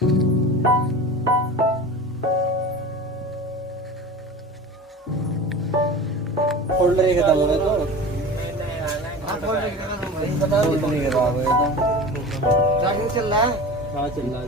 Folder ही खत्म हो गया तो फोल्डर ही खराब हो गया था। चार्जिंग चल रहा है। हाँ चल रहा है।